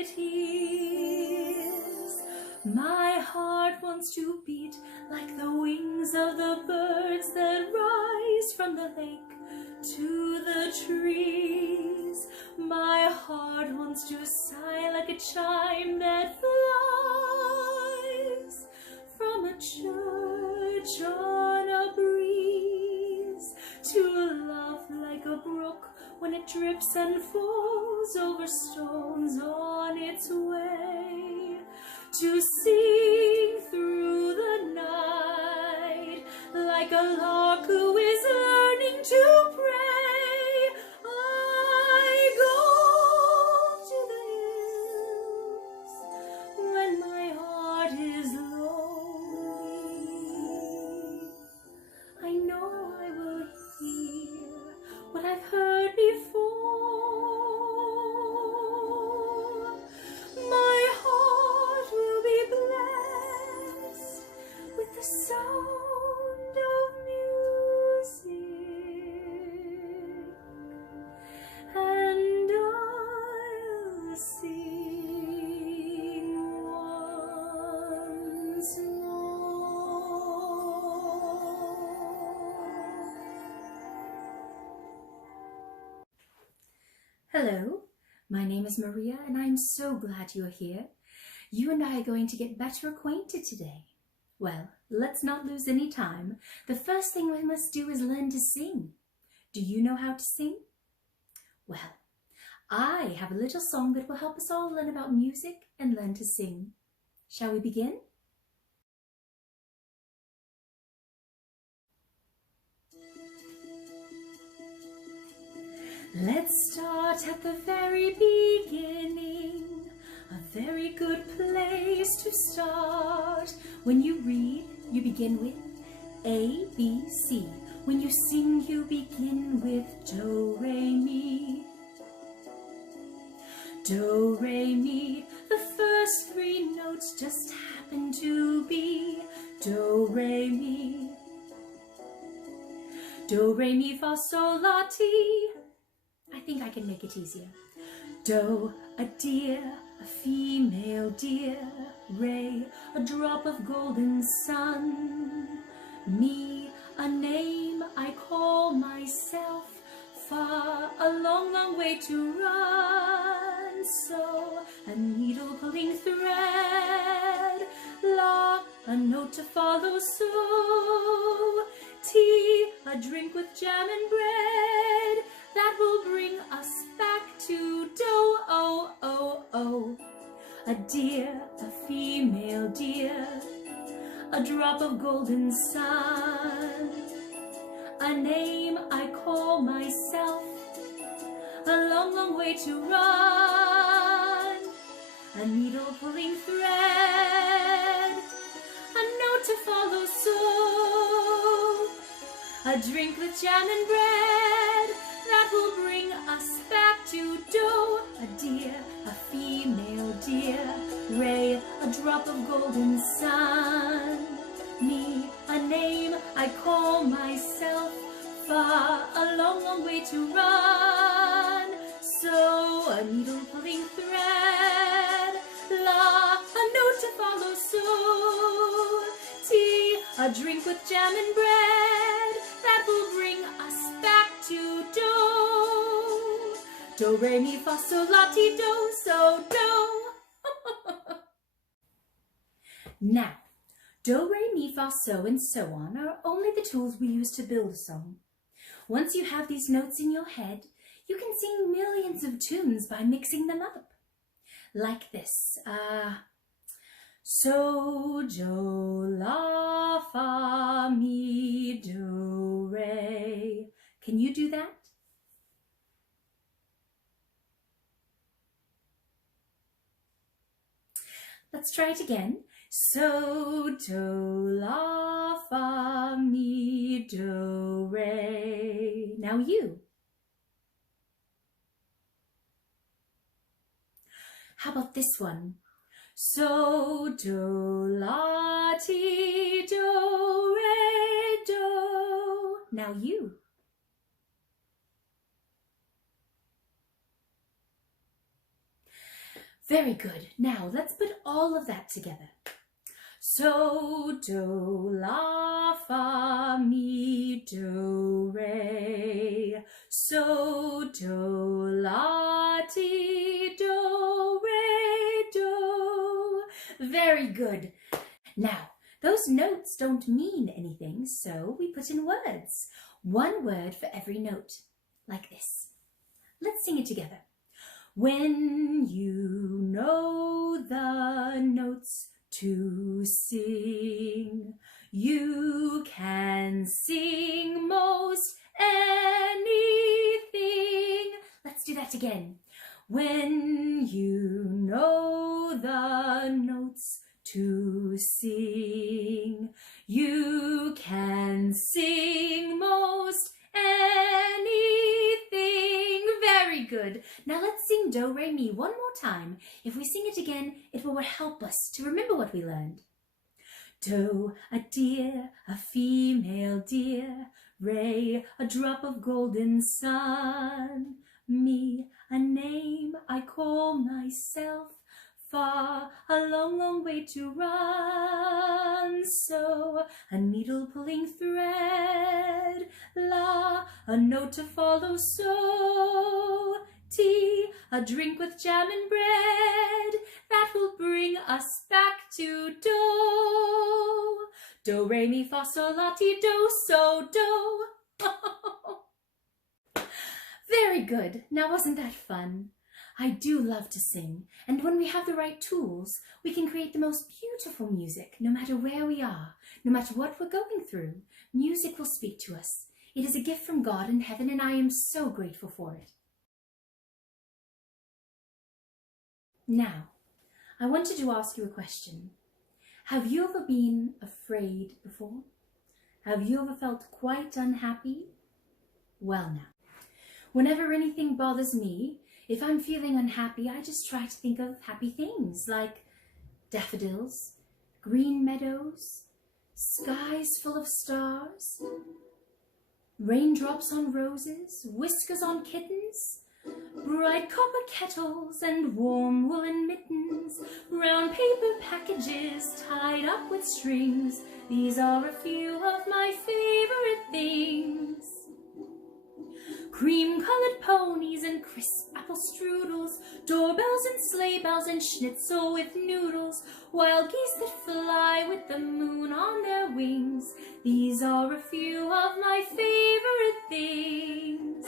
it is. My heart wants to beat like the wings of the birds that rise from the lake to the trees. My heart wants to sigh like a chime that flies from a church on a breeze, to laugh like a brook when it drips and falls over stones on its way, to sing through the night like a lark who is learning to pray. I go to the hills when my heart is lonely. I know I will hear what I've heard before. My heart will be blessed with the sound of music, and I'll sing once more. Hello, my name is Maria, and I'm so glad you're here. You and I are going to get better acquainted today. Well, let's not lose any time. The first thing we must do is learn to sing. Do you know how to sing? Well, I have a little song that will help us all learn about music and learn to sing. Shall we begin? Let's start at the very beginning. A very good place to start. When you read, you begin with A, B, C. When you sing, you begin with Do, Re, Mi. Do, Re, Mi. The first three notes just happen to be Do, Re, Mi. Do, Re, Mi, Fa, Sol, La, Ti. I think I can make it easier. Do, a deer, a female deer. Re, a drop of golden sun. Mi, a name I call myself. Fa, a long, long way to run. So, a needle pulling thread. La, a note to follow. So, Ti, a drink with jam and bread. That will bring us back to Do, O, O, O. A deer, a female deer, a drop of golden sun. A name I call myself, a long, long way to run. A needle pulling thread, a note to follow. So, a drink with jam and bread. That will bring us back to Do, a deer, a female deer. Re, a drop of golden sun. Mi, a name I call myself. Fa, a long, long way to run. So, a needle pulling thread. La, a note to follow. So, Ti, a drink with jam and bread. That will bring us back to Do. Do, Re, Mi, Fa, Sol, La, Ti, Do, so Do. Now, Do, Re, Mi, Fa, So, and so on are only the tools we use to build a song. Once you have these notes in your head, you can sing millions of tunes by mixing them up. Like this. So, Do, La, Fa, Mi, Do, Re. Can you do that? Let's try it again. So, Do, La, Fa, Mi, Do, Re. Now you. How about this one? So, Do, La, Ti, Do, Re, Do. Now you. Very good. Now let's put all of that together. So, do, la, fa, mi, do, re. So, do, la, ti, do, re, do. Very good. Now, those notes don't mean anything, so we put in words. One word for every note, like this. Let's sing it together. When you know the notes to sing, you can sing most anything. Let's do that again. When you know the notes to sing, you can sing most anything. Very good. Now let's sing Do, Re, Mi one more time. If we sing it again, it will help us to remember what we learned. Do, a deer, a female deer. Re, a drop of golden sun. Mi, a name I call myself. Fa, a long, long way to run. So, a needle pulling thread. La, a note to follow. So, Ti, a drink with jam and bread. That will bring us back to Do. Do, re, mi, fa, sol, la, ti, do, so, do. Very good. Now wasn't that fun? I do love to sing, and when we have the right tools, we can create the most beautiful music, no matter where we are, no matter what we're going through. Music will speak to us. It is a gift from God in heaven, and I am so grateful for it. Now, I wanted to ask you a question. Have you ever been afraid before? Have you ever felt quite unhappy? Well now, whenever anything bothers me, if I'm feeling unhappy, I just try to think of happy things like daffodils, green meadows, skies full of stars, raindrops on roses, whiskers on kittens, bright copper kettles and warm woolen mittens, round paper packages tied up with strings. These are a few of my favorite things. Cream-colored ponies and crisp apple strudels, doorbells and sleigh bells and schnitzel with noodles, wild geese that fly with the moon on their wings. These are a few of my favorite things.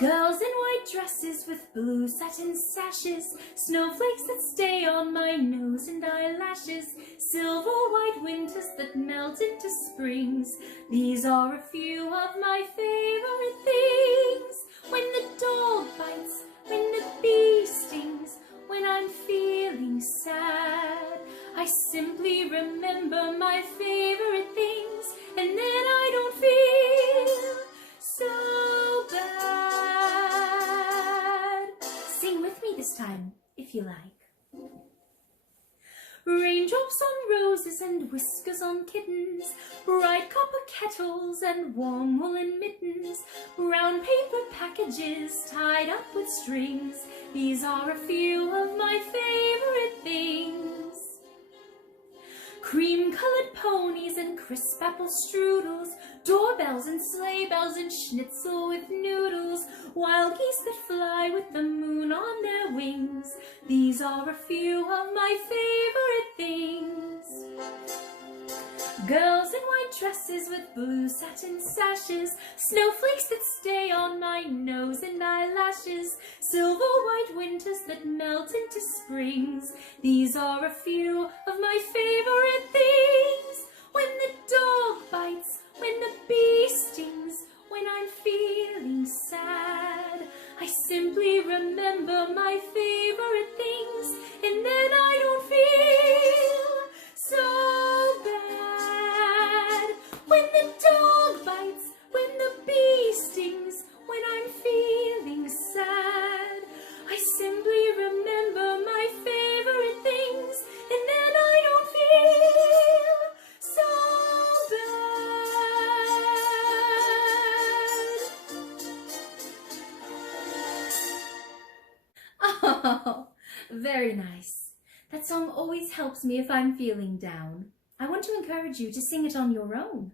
Girls in white dresses with blue satin sashes, snowflakes that stay on my nose and eyelashes, silver white winters that melt into springs. These are a few of my favorite things. When the dog bites, when the bee stings, when I'm feeling sad, I simply remember my favorite things, and then I don't feel so bad. Sing with me this time, if you like. Raindrops on roses and whiskers on kittens, bright copper kettles and warm woolen mittens, brown paper packages tied up with strings. These are a few of my favorite things. Cream-colored ponies and crisp apple strudels, doorbells and sleigh bells and schnitzel with noodles, wild geese that fly with the moon on their wings. These are a few of my favorite things. Girls in white dresses with blue satin sashes, snowflakes that stay on my nose and eyelashes, silver white winters that melt into springs. These are a few of my favorite things. When the dog bites, when the bee stings, when I'm feeling sad, I simply remember my favorite things, and then I don't feel so bad. When the dog bites, when the bee stings, when I'm feeling sad, I simply remember my favorite things, and then I don't feel so bad. Very nice. That song always helps me if I'm feeling down. I want to encourage you to sing it on your own.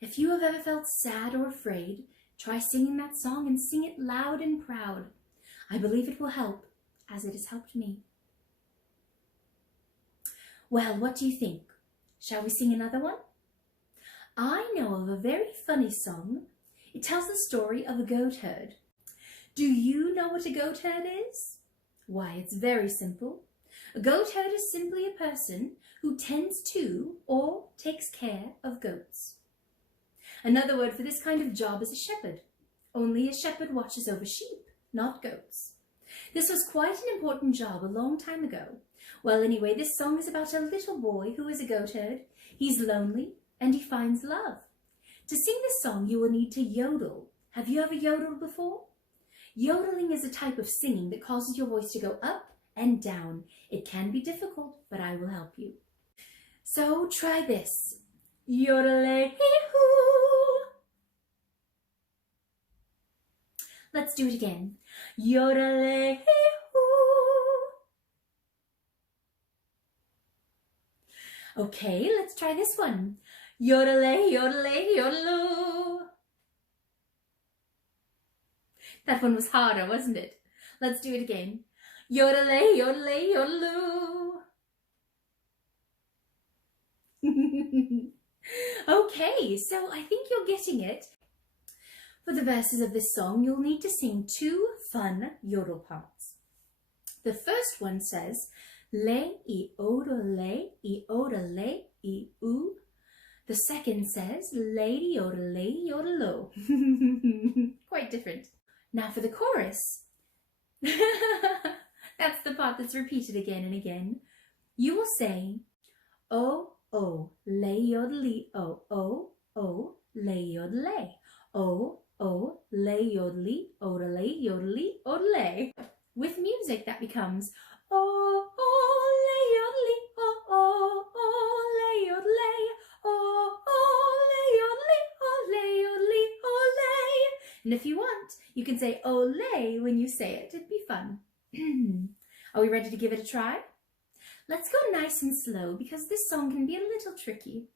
If you have ever felt sad or afraid, try singing that song and sing it loud and proud. I believe it will help, as it has helped me. Well, what do you think? Shall we sing another one? I know of a very funny song. It tells the story of a goat herd. Do you know what a goat herd is? Why, it's very simple. A goat herd is simply a person who tends to or takes care of goats. Another word for this kind of job is a shepherd. Only a shepherd watches over sheep, not goats. This was quite an important job a long time ago. Well, anyway, this song is about a little boy who is a goat herd. He's lonely and he finds love. To sing this song, you will need to yodel. Have you ever yodeled before? Yodeling is a type of singing that causes your voice to go up and down. It can be difficult, but I will help you. So try this. Yodel-a-hee-hoo. Let's do it again. Yodel-a-hee-hoo. Okay, let's try this one. Yodel-a, yodel-a, yodel-oo. That one was harder, wasn't it? Let's do it again. Yodel-a, yodel-a, yodel-oo. Okay, so I think you're getting it. For the verses of this song, you'll need to sing two fun yodel parts. The first one says, le I odele I odele I oo. The second says, lady yodele yodelo. Quite different. Now for the chorus. That's the part that's repeated again and again. You will say, oh, oh, le yodeli, oh, oh, oh, le yodele. Oh, oh, le yodeli, odele, yodeli, odele. With music that becomes, oh, oh, le yodeli, oh, oh, oh, le yodele. Oh, oh, le yodeli, oh, le yodeli, oh, le. And if you want, you can say ole when you say it. It'd be fun. Are we ready to give it a try? Let's go nice and slow because this song can be a little tricky.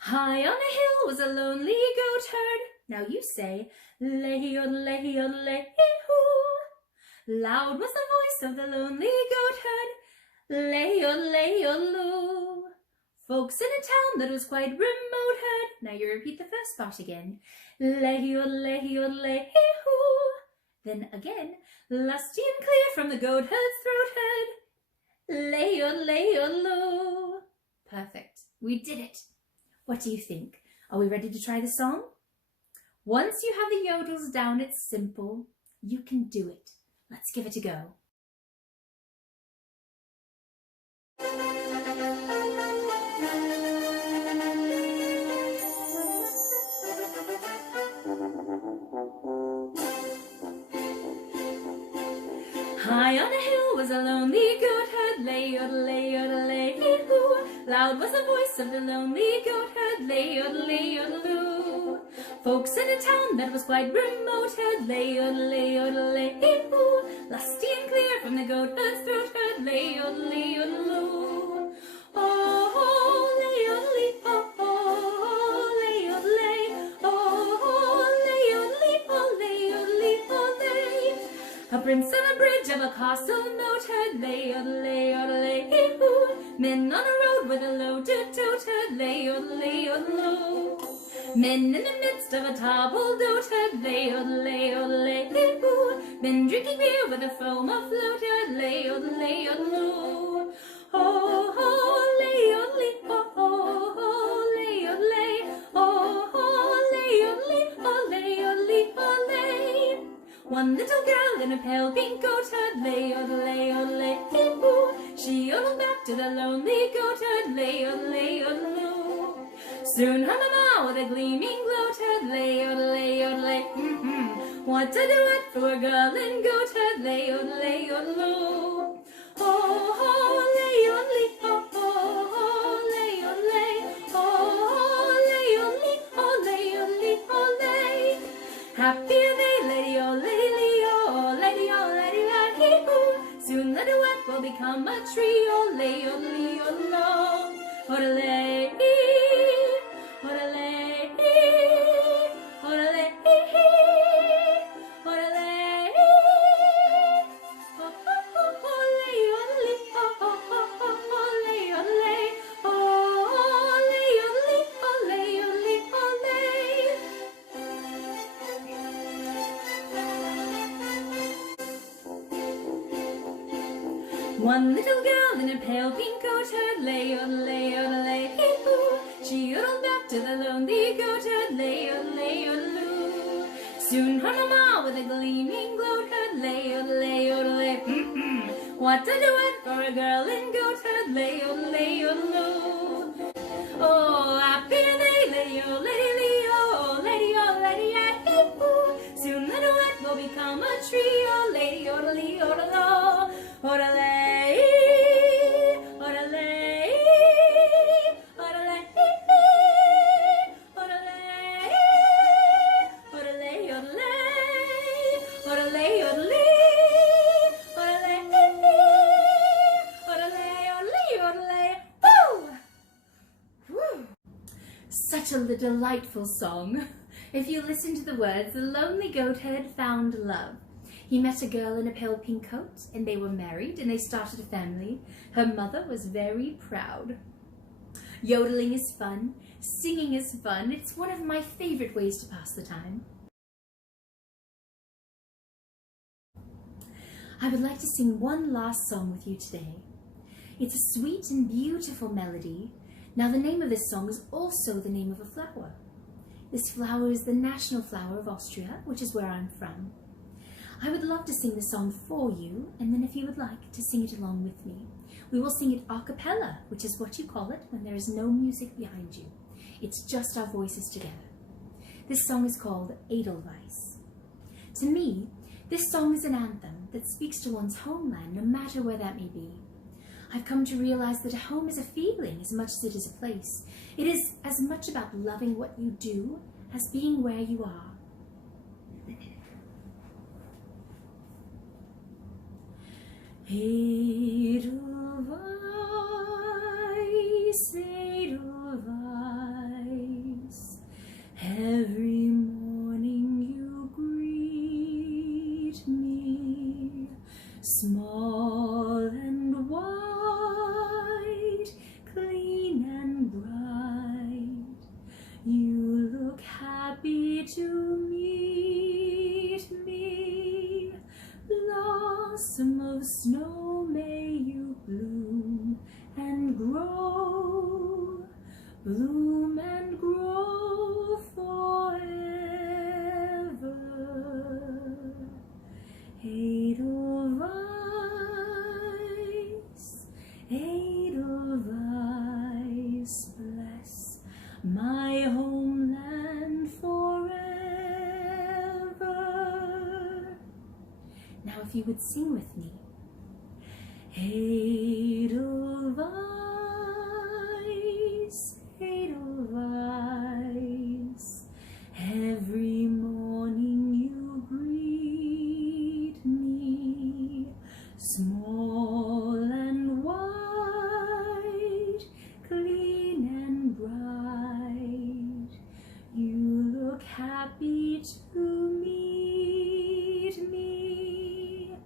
High on a hill was a lonely goat herd. Now you say, lay-o-lay-o-lay-hoo. Loud was the voice of the lonely goat herd. Lay-o-lay-o-loo. Folks in a town that was quite remote heard. Now you repeat the first part again. Lay-o-lay-o-lay-hoo. Then again, lusty and clear from the goat herd's throat heard. Lay-o-lay-o-loo. Perfect. We did it. What do you think? Are we ready to try the song? Once you have the yodels down, it's simple. You can do it. Let's give it a go. High on a hill was a lonely goat herd, lay-o-lay-o-lay-hoo. Loud was the voice of the lonely goat herd, lay-o-lay-o-loo. Folks in a town that was quite remote heard, lay-o-lay-o-lay-hoo. Lusty and clear from the goat herd's throat heard, lay-o-lay-o-loo. Oh, oh, lay-o-lay, oh, oh, lay-o-lay, oh, lay-o-lay, oh, lay-o-lay, oh, lay. A prince on a bridge of a castle moat heard, lay-o-lay-o-lay-hoo. Men on a road with a load to tote heard, lay-o-lay-o-loo. Men in the midst of a toppled oat heard, lay-o-lay-o-lay-hoo. Men drinking beer with a foam afloat heard, lay-o-lay-o-loo. Oh, oh, lay-o-lay, oh, oh, oh, lay-o-lay, oh, oh, lay-o-lay, oh, lay-o-lay, oh, lay. One little girl in a pale pink coat heard, lay-o-lay-o-lay-hoo. She yodeled back to the lonely goat herd, lay-o-lay-o-loo. Soon her mamma with a gleaming gloat heard, lay-o-lay-o-lay, what to do it for a girl in goat heard, lay-o-lay-o-loo. Oh, oh, lay-o-lay, oh, oh, lay-o-lay, oh, lay-o-lay, oh, lay-o-lay, oh, lay. Happy are they, lady-o, lady-o, lady-o, lady-o-hee-hoo. Soon Soon the duet will become a tree. Ole, ole, ole, ole, one little girl in a pale pink coat heard lay, lay, lay, hee-hoo. She yodeled back to the lonely goatherd, lay, lay, loo. Soon her mamma with a gleaming gloat heard lay, lay, lay, what a duet for a girl in goatherd, lay, lay, loo. Oh, happy are they, lady, oh, lady, oh, lady, oh, lady, hee-hoo. Soon the duet will become a tree, oh, lady, oh, lady, oh, oh, oh, such a delightful song. If you listen to the words, the lonely goatherd found love. He met a girl in a pale pink coat, and they were married, and they started a family. Her mother was very proud. Yodeling is fun. Singing is fun. It's one of my favorite ways to pass the time. I would like to sing one last song with you today. It's a sweet and beautiful melody. Now, the name of this song is also the name of a flower. This flower is the national flower of Austria, which is where I'm from. I would love to sing the song for you, and then if you would like to sing it along with me. We will sing it a cappella, which is what you call it when there is no music behind you. It's just our voices together. This song is called Edelweiss. To me, this song is an anthem that speaks to one's homeland, no matter where that may be. I've come to realize that a home is a feeling as much as it is a place. It is as much about loving what you do as being where you are. Edelweiss, Edelweiss, every morning you greet me, small and white, clean and bright. You look happy to meet me. Blossom of snow, may you bloom and grow, bloom and grow forever. Edelweiss, Edelweiss, bless my homeland forever. Now, if you would sing with me. Edelweiss, Edelweiss, every morning you greet me, small and white, clean and bright. You look happy to meet me.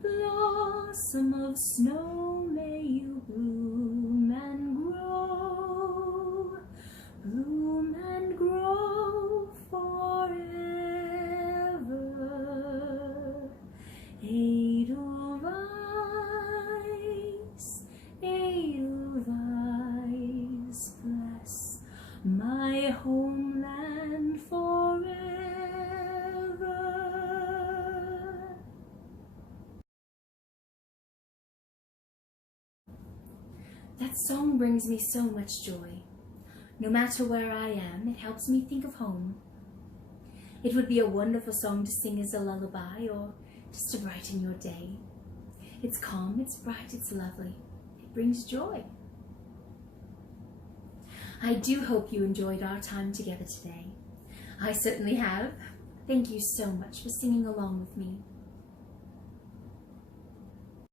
Blossom of snow, may you bloom and grow, bloom and grow forever. Edelweiss, Edelweiss, bless my homeland forever. That song brings me so much joy. No matter where I am, it helps me think of home. It would be a wonderful song to sing as a lullaby or just to brighten your day. It's calm, it's bright, it's lovely. It brings joy. I do hope you enjoyed our time together today. I certainly have. Thank you so much for singing along with me.